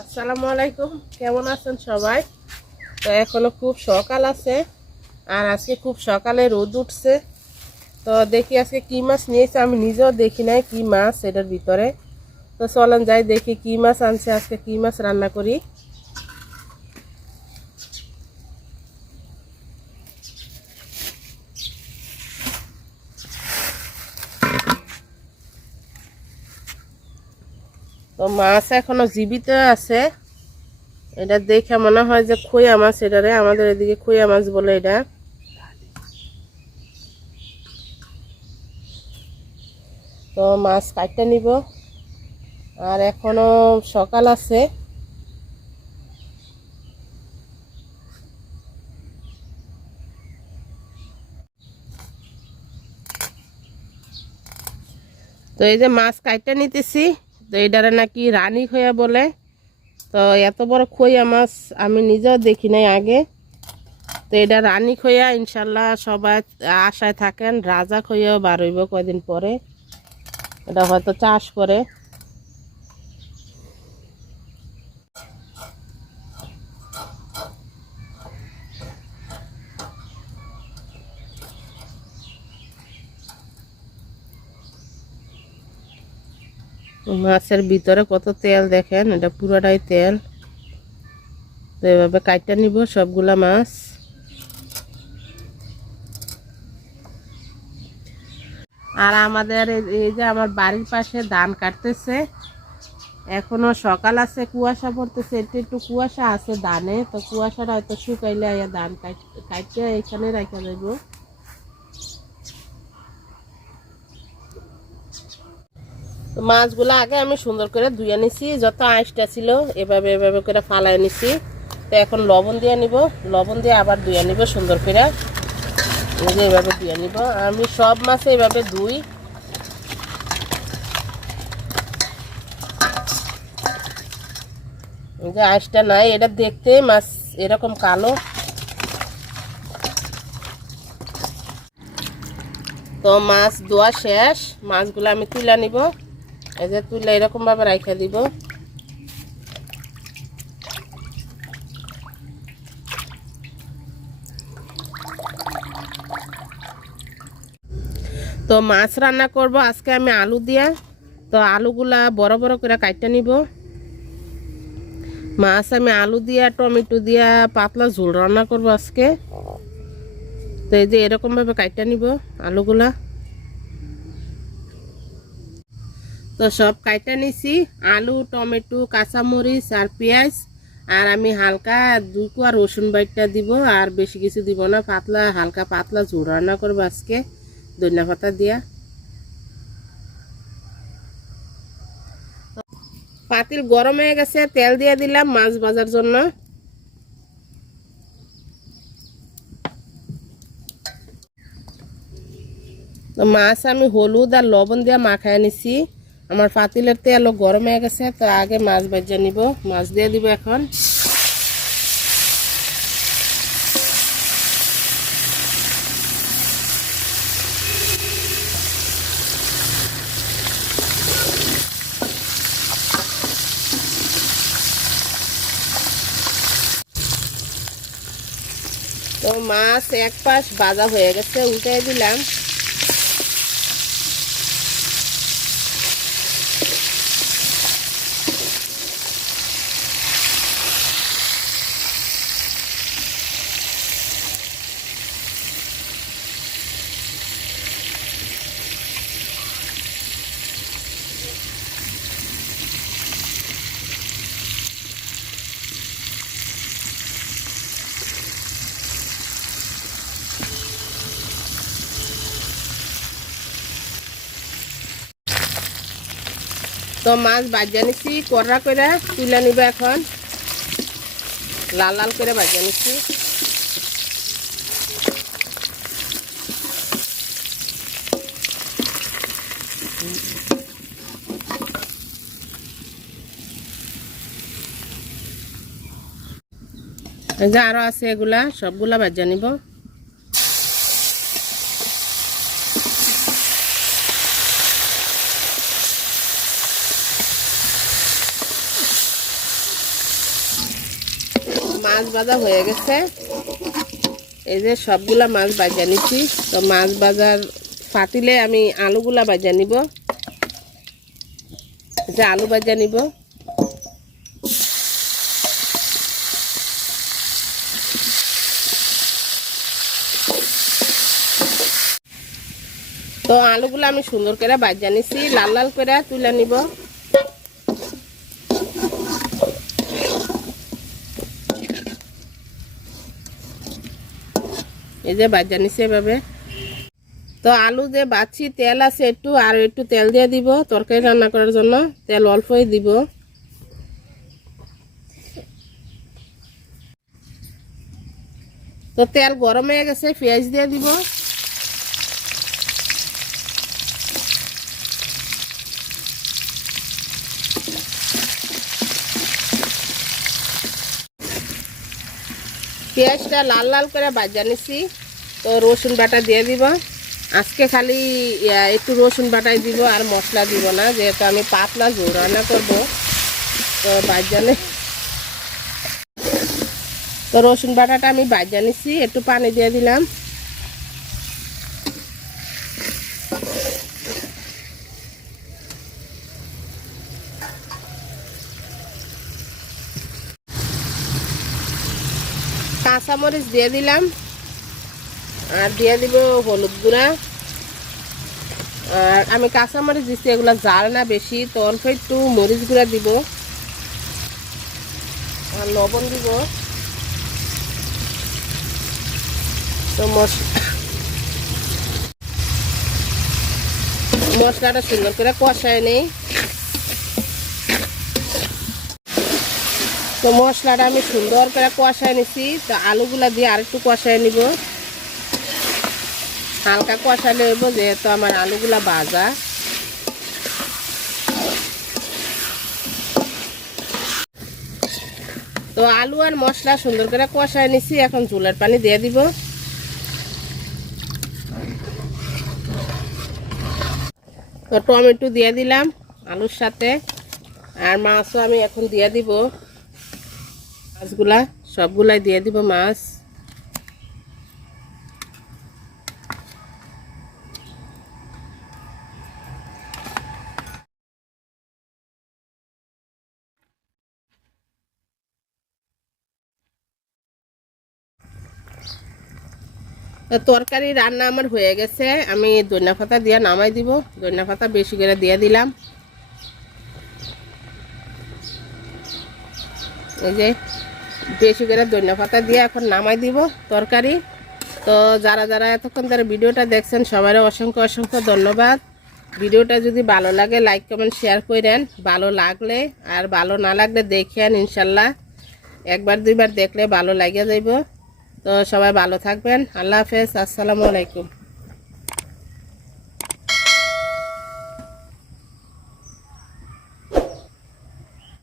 আসসালামু আলাইকুম, কেমন আছেন সবাই? তো এখনো খুব সকাল আছে আর আজকে খুব সকালে রোদ উঠছে। তো দেখি আজকে কি মাছ নিয়েছে, আমি নিজেও দেখি নাই কি মাছ এটার ভিতরে। তো চলেন যাই দেখি কি মাছ আনছে, আজকে কি মাছ রান্না করি। তো মাছ এখনো জীবিত আছে, এটা দেখে মনে হয় যে খইয়া মাছ। এটারে আমাদের এদিকে খইয়া মাছ বলে এটা। তো মাছ কাটতে নিব আর এখনো সকাল আছে। তো এই যে মাছ কাটতে নিতেছি, তো এটারে নাকি রানী খইয়া বলে। তো এত বড় খইয়া মাছ আমি নিজেও দেখি নাই আগে। তো এটা রানী খইয়া, ইনশাল্লাহ সবাই আশায় থাকেন রাজা খইয়াও বার হইব কয়দিন পরে। এটা হয়তো চাষ করে। মাছের ভিতরে কত তেল দেখেন, এটা পুরোটাই তেল। তো এভাবে কাটতে নিব সবগুলা মাছ। আর আমাদের এই যে আমার বাড়ির পাশে ধান কাটতেছে, এখনো সকাল আছে, কুয়াশা পড়তেছে, একটু একটু কুয়াশা আছে ধানে। তো কুয়াশাটা হয়তো শুকাইলে ধান কাটতে এখানে রাখা যাইব। তো মাছগুলো আগে আমি সুন্দর করে ধুয়ে নিছি, যত আঁশটা ছিল এভাবে এভাবে করে ফালাই নিছি। তো এখন লবণ দিয়ে নিব, লবণ দিয়ে আবার ধুয়ে নিব সুন্দর করে। এই যে এভাবে ধুয়ে নিব, আমি সব মাছে এভাবে ধুই। এই যে আঁশটা নাই, এটা দেখতে মাছ এরকম কালো। তো মাছ ধোয়া শেষ, মাছগুলো আমি তুলে নিব। এই যে তুলে এরকম ভাবে রাখা দিব। তো মাছ রান্না করব আজকে আমি আলু দিয়া। তো আলুগুলা বড় বড় করে কাটতে নিব। মাছ আমি আলু দিয়া টমেটো দিয়া পাতলা ঝোল রান্না করব আজকে। তো এই যে এরকম ভাবে কাটতে নিব আলুগুলা। তো সব কাটতে নিছি, আলু টমেটো কাঁচামরিচ আর পেঁয়াজ। আর আমি হালকা 2 কোয়া রসুন বাইটটা দিব, আর বেশি কিছু দিব না। পাতলা হালকা পাতলা ঝোল রান্না করবো আজকে ধনিয়া পাতা দিয়া। পাতিল গরম হয়ে গেছে, তেল দিয়ে দিলাম মাছ ভাজার জন্য। তো মাছ আমি হলুদ আর লবণ দিয়ে মাখায় নিছি। আমার পাতিলের তেলও গরম হয়ে গেছে, তো আগে মাছ ভেজে নিব। মাছ দিয়ে দিব এখন। তো মাছ এক পাশ ভাজা হয়ে গেছে, উল্টে দিলাম। তো মাছ ভাজা নিছি, কড়া করে তুলে নিব এখন। লাল লাল করে ভাজা নিছি। এই যে আরো আছে, এগুলা সবগুলা ভাজা নিব। মাছ ভাজা হয়ে গেছে। এই যে সবগুলা মাছ ভাজা নিচ্ছি। তো মাছ ভাজার ফাটিলে আমি আলুগুলা ভাজা নিব। যে আলু ভাজা নিব। তো আলুগুলো আমি সুন্দর করে ভাজা নিচ্ছি, লাল লাল করে তুলে নিব। এই যে ভাজা নিচ্ছি এভাবে। তো আলু যে বাছি তেল আছে একটু, আর একটু তেল দিয়ে দিব তরকারি রান্না করার জন্য। তেল অল্পই দিব। তো তেল গরম হয়ে গেছে, পেঁয়াজ দিয়ে দিব। পেঁয়াজটা লাল লাল করে ভাজা নিছি। তো রসুন বাটা দিয়ে দিব। আজকে খালি একটু রসুন বাটাই দিব, আর মশলা দিব না, যেহেতু আমি পাতলা ঝোল রান্না করব। তো ভাজানে তো রসুন বাটাটা আমি ভাজা নিছি, একটু পানি দিয়ে দিলাম। কাঁচামরিচ দিয়ে দিলাম, আর দিয়ে দিব হলুদ গুঁড়া। আর আমি কাঁচামরিচ দিচ্ছি, এগুলো জাল না বেশি, তো অল্প একটু মরিচ গুঁড়া দিব, আর লবণ দিব। তো মশলাটা সুন্দর করে কষায় নেই। তো মশলাটা আমি সুন্দর করে কষায় নিছি। তো আলুগুলা দিয়ে আরেকটু কষায় নিব, হালকা কষালে হইব, যেহেতু আমার আলুগুলা ভাজা। তো আলু আর মশলা সুন্দর করে কষায় নিছি, এখন ঝোলের পানি দিয়ে দিব। তো টমেটো দিয়ে দিলাম আলুর সাথে, আর মাছও আমি এখন দিয়ে দিব। মাছগুলা সবগুলাই দিয়ে দিব মাছ। তরকারি রান্না আমার হয়ে গেছে, আমি ধনিয়া পাতা দিয়ে নামাই দিব। ধনিয়া পাতা বেশি করে দিয়ে দিলাম। এই যে বেশি করে ধনিয়া পাতা দিয়ে এখন নামাই দিব তরকারি। তো যারা যারা এতক্ষণ ধরে ভিডিওটা দেখছেন সবারই অসংখ্য অসংখ্য ধন্যবাদ। ভিডিওটা যদি ভালো লাগে লাইক কমেন্ট শেয়ার করেন। ভালো লাগলে, আর ভালো না লাগলে দেখেন, ইনশাল্লাহ একবার দুইবার দেখলে ভালো লাগে যাইব। তো সবাই ভালো থাকবেন। আল্লাহ হাফেজ, আসসালামু আলাইকুম।